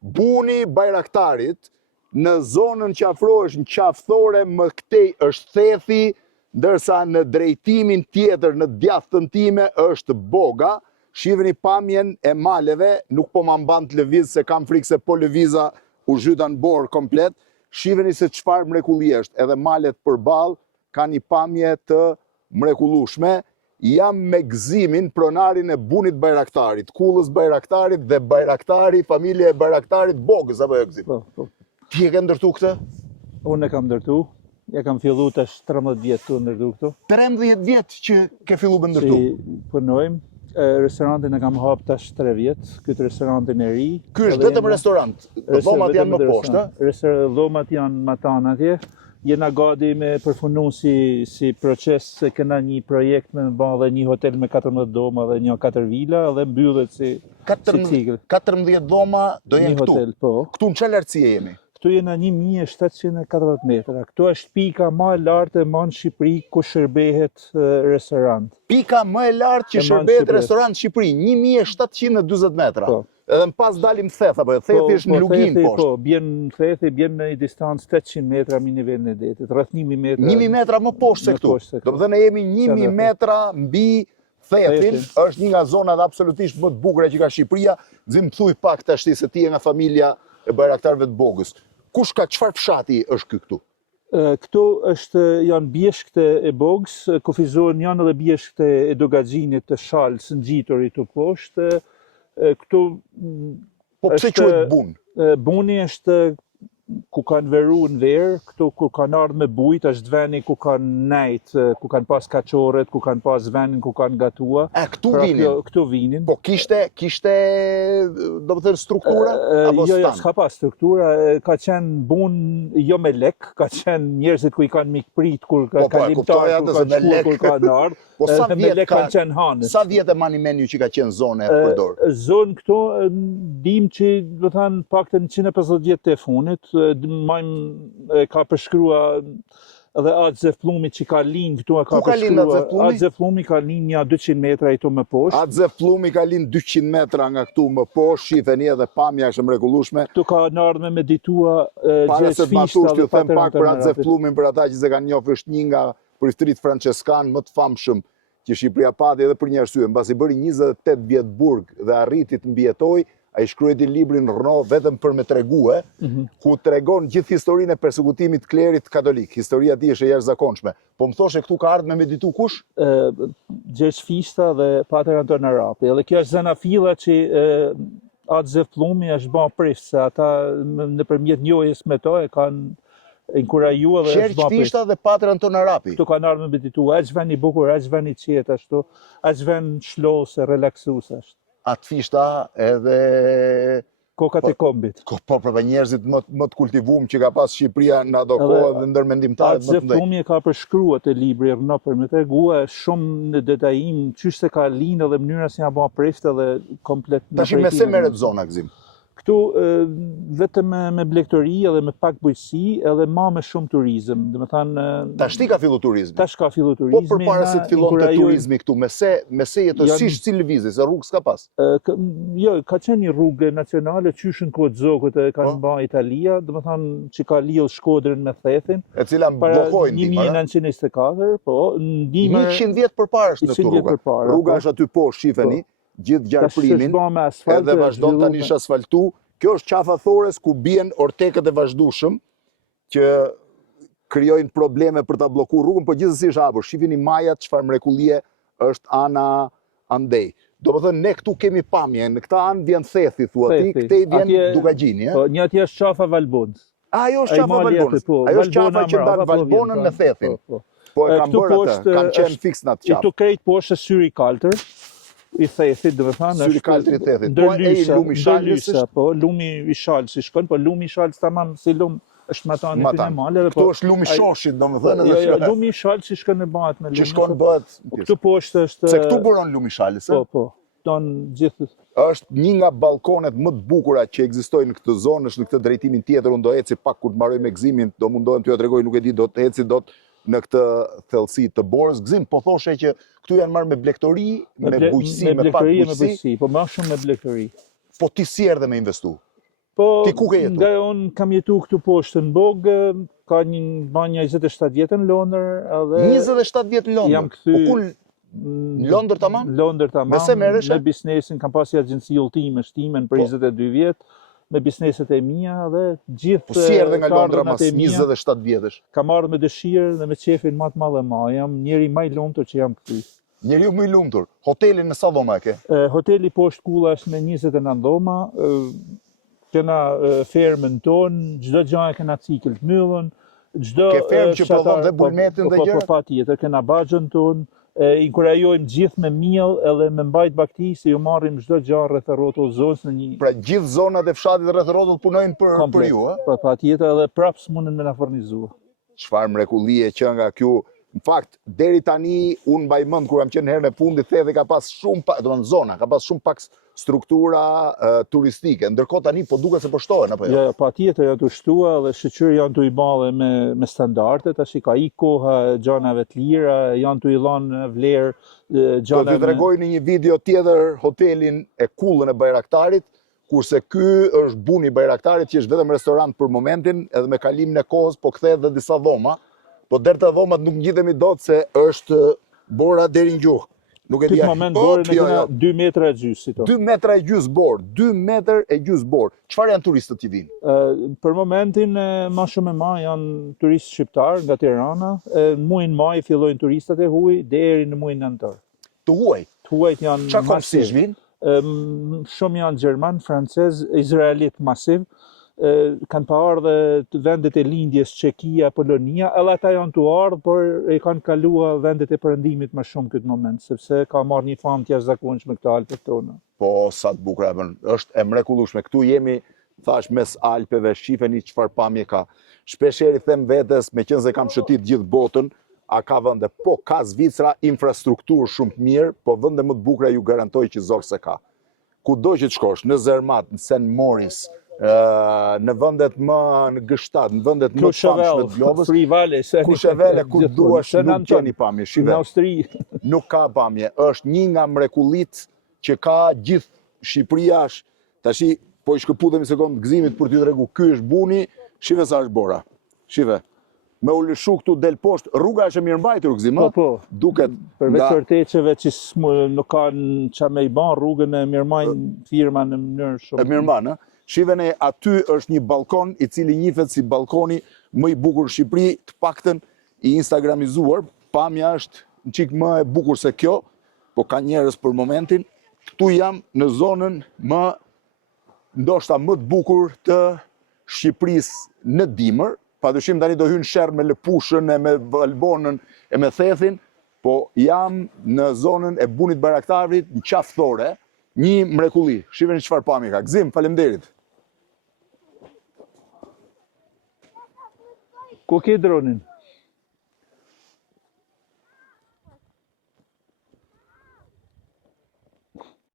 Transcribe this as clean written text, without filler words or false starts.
Buni Bajraktarit në zonën që afrohesh në qafthore më këtej është thethi, ndërsa në drejtimin tjetër në djathtën time është boga. Shihni pamjen e maleve, nuk po ma mban të lëviz se kam frikë se po lëviza u zhyta në borë komplet. Shihni se çfarë mrekulli është, edhe malet përballë kanë një pamje të mrekullueshme. Jam me gëzimin pronarin e Bunit Bajraktarit, Kullës Bajraktarit dhe Bajraktari, familje e Bajraktarit, Bogës, apo jo Gëzim? Po. Ti e ke ndërtu këtë? Unë e kam ndërtu. Ja kam fillu tash 13 vjetë të ndërtu këtu. 13 vjetë që ke fillu me ndërtu? Si punojmë. Restorantin e kam hap tash 3 vjetë, këtë restorantin e ri. Ky është vetëm restorant, dhomat janë më poshtë? Dhomat janë më tanë atje. Jena gati me përfunu si proces, se kena një projekt me ba dhe një hotel me 14 dhoma dhe një 4 vila dhe mbyllet si cikl. 14 dhoma do jenë këtu? Hotel, po. Këtu në që lartësie jemi? Këtu jena 1740 metra. Këtu është pika më e lartë e në Shqipëri ku shërbehet restorant. Pika më e lartë që shërbehet restorant në Shqipëri, 1740 metra. Po. Edhe në pas dalim theth, apo thethi është në lugin poshtë? Po, thethi bjen në një distancë 800 metra mi nivelin e detit, rreth 1000 metra. 1000 metra më poshtë se këtu. Do të thënë jemi 1000 metra mbi thethin, është një nga zonat absolutisht më të bukura që ka Shqipëria. Gzim thuj pak tash se ti je nga familja e Bajraktarëve të Bogës. Kush ka çfarë fshati është ky këtu? Këtu janë bjeshkët e Bogës, kufizohen janë edhe bjeshkët e Dogaxhinit të Shalës ngjitur këtu poshtë. Këtu po pse quhet bun? Buni është ku kanë veru në verë, këtu ku kanë ardhur me bujt, është veni ku kanë nejt, ku kanë pas kaçorret, ku kanë pas venin ku kanë gatua. Këtu vinin? Këtu vinin. Po kishte do të thënë struktura apo stan? Jo, s'ka pas struktura, ka qenë bun jo me lek, ka qenë njerëzit ku i kanë mikprit kur ka kalimtar, kur kanë ardhur. Po sa vjet kanë qenë hanës? Sa vjet e mani menu që ka qenë zonë e përdor? Zonë këtu dim që do të thënë paktën 150 vjet të funit, ka përshkrua edhe Atë Zefllumi që ka linë këtu ka përshkrua. Atë Zefllumi ka linë një 200 metra këtu më poshtë. Atë Zefllumi ka linë 200 metra nga këtu më poshtë, shifeni edhe pamja është mrekullueshme. Këtu ka ardhur me meditua Para se të matush, ju them pak për Atë Zefllumin për ata që se kanë njohur, është një nga prifërit franceskan më të famshëm që Shqipëria pati edhe për një arsye, mbasi bëri 28 vjet burg dhe arriti të mbijetoj, ai shkruajti librin Rno vetëm për me tregue, ku tregon gjithë historinë e persekutimit të klerit katolik. Historia e tij është e jashtëzakonshme. Po më thoshe këtu ka ardhur me meditu kush? Gjergj Fishta dhe Pater Anton Arapi. Edhe kjo është zanafilla që Atë Zefllumi është bën prish, se ata nëpërmjet njohjes me to e kanë inkurajua dhe Gjergj Fishta dhe Pater Anton Arapi. Këtu kanë ardhur me meditu, aq vend i bukur, aq vend i qetë ashtu, aq vend shlose, relaksues ashtu. Atë Fishta edhe kokat e kombit. Po, për njerëzit më të kultivuar që ka pas Shqipëria në ato kohë dhe ndërmendimtarët më të mëdhenj. Atë Zefllumi ka përshkruar te libri Rno për me tregua shumë në detajim çysh se ka linë dhe mënyra si ja bën prift edhe komplet. Tash me se merret zona Gzim? Këtu vetëm me blegtori edhe me pak bujqësi edhe me shumë turizëm. Domethënë tash ka filluar turizmi. Tash ka filluar turizmi. Po përpara se të fillonte turizmi këtu, me se jetësisht si lëvizje, se rrugë s'ka pas. Jo, ka qenë një rrugë nacionale qyshën kohë Zokut e kanë bërë Italia, domethënë që ka lidhur Shkodrën me Thethin. E cila bllokoi 1924, po, 100 vjet përpara është në rrugë. Rruga është aty poshtë, shifeni. Gjithë gjarprimin, edhe vazhdon tani është asfaltu. Kjo është qafa Thores ku bien ortekët e vazhdueshëm që krijojnë probleme për ta bllokuar rrugën, por gjithsesi është hapur. Shihni majat çfarë mrekullie është ana andej. Domethënë ne këtu kemi pamje, në këtë anë vjen Thethi thua ti, këtej vjen Dogaxhini, Po, një atje është qafa Valbonës. Ajo është qafa Valbonës. Ajo është qafa që mban Valbonën me Thethin. Po e kanë bërë atë, kanë qenë fiks në atë qafë. Këtu krejt poshtë syri kaltër i Thethit, do të thonë, syri kaltër i Thethit. Po ai lumi i Shalës, po lumi i Shalës i shkon, po lumi i Shalës tamam si lum është matan e këtij maleve, po. Këtu është lumi i Shoshit, domethënë. Jo, lumi i Shalës i shkon në bëhet me lumi. Që shkon bëhet. Këtu poshtë është. Se këtu buron lumi i Shalës, Po. Don gjithë. Është një nga ballkonet më të bukura që ekzistojnë në këtë zonë, është në këtë drejtimin tjetër, unë do eci pak kur të mbaroj me Gzimin, do mundohem t'ju tregoj, nuk e di, do të eci dot në këtë thellësi të borës. Gzim, po thoshe që këtu janë marrë me blegtori, me bujqësi, me pak bujqësi. Po më shumë me blegtori. Po ti si erdhe me investu? Po, Ti ku ke jetu? nga unë kam jetu këtu poshtë në Bogë, ka një banja 27 vjetë në Londër, edhe 27 vjetë në Londër. jam kthy Po ku në Londër tamam? në Londër tamam, Me se merreshe? me biznesin, kam pasi agjenci udhëtime shtimen për 22 vjetë, me bizneset e mia dhe gjithë Po si erdhe nga Londra ardhurnat mas e mia, 27 vjetësh? kam ardhur me dëshirë dhe me qefin më të madh e ma. Jam njeri më i lumtur që jam kthy. Njeriu më i lumtur. Hotelin në sa dhoma e ke? Hoteli poshtë Kulla është me 29 dhoma, kena fermën tonë, çdo gjë e kena cikël të mbyllën, çdo Ke fermë që prodhon dhe bulmetin dhe gjëra? Po patjetër, kena baxhën tonë, inkurajojmë gjithë me miell edhe me mbajt bakti se ju marrim çdo gjë rreth rrotull zonës në një Pra gjithë zonat e fshatit rreth rrotull punojnë për ju, ë? Po patjetër edhe prapë s'mundin me na furnizua. Çfarë mrekullie që nga kjo. Në fakt, deri tani, unë mbaj mend kur jam qenë herën e fundit, the ka pas shumë pak, do të thonë zona, ka pas shumë pak struktura turistike. Ndërkohë tani po duket se po shtohen apo jo? Ja, patjetër janë të shtua dhe shqyr janë të i ballë me standarde, tash ka i koha gjanave të lira, janë të i dhanë vlerë Do gjanave. t'ju tregoj në një video tjetër hotelin e Kullën e Bajraktarit, kurse ky është buni i Bajraktarit që është vetëm restorant për momentin, edhe me kalimin e kohës po kthehet dhe disa dhoma. Po deri te dhomat nuk ngjitemi dot se është bora deri në gjuhë. Nuk e di. Këtë moment borën e kena 2 metra e gjysë si to. 2 metra e gjysë borë, 2 metër e gjysë borë. Çfarë janë turistët që vinë? Për momentin, ma shumë e ma janë turistë shqiptarë nga Tirana. Muajin maj fillojnë turistat e huaj deri në muajin nëntor. Të huaj. Të huajt janë Çfarë komsish vinë? Shumë janë gjerman, francez, izraelit masiv. Kanë pa ardhe të vendet e lindjes Çekia, Polonia, edhe ata janë të ardhë, por e kanë kalua vendet e perëndimit më shumë këtë moment, sepse ka marrë një famë të jashtëzakonshme këto Alpet tona. Po, sa të bukura, është e mrekullueshme. Këtu jemi, thash, mes Alpeve, shifeni çfarë pamje ka. Shpeshherë i them vetes, meqense kam shëtit gjithë botën, a ka vende? Po, ka Zvicra infrastrukturë shumë të mirë, po vende më të bukura ju garantoj që zorë se ka. Kudo që të shkosh, në Zermatt, në St. Maurice, në vendet më në Gështat, në vendet më të famshme të globës, Kushevele, ku duash, nuk keni pamje. Në Shive, Austri. nuk ka pamje. Është një nga mrekullit që ka gjithë Shqipëria. Tashi, po i shkëputemi sekond gëzimit për t'ju tregu, ky është buni, shive sa është bora. Shive. Me u lëshu këtu del poshtë, rruga është e mirëmbajtur gëzim, Po, po. duket Përveç nga vërteqeve që nuk kanë qa me i ban, rrugën e mirëmajnë firma në mënyrë shumë. e mirëmban, ë? Shiveni, aty është një balkon i cili njihet si balkoni më i bukur në Shqipëri, të paktën i instagramizuar. Pamja është një çik më e bukur se kjo, po ka njerëz për momentin. Këtu jam në zonën më ndoshta më të bukur të Shqipërisë në dimër. Padyshim tani do hynë sherr me Lëpushën, e me Valbonën, e me Thethin, po jam në zonën e bunit Bajraktarit, në qafë thore, një mrekulli. Shiheni çfarë pamje ka. Gzim, faleminderit. Ku ke dronin?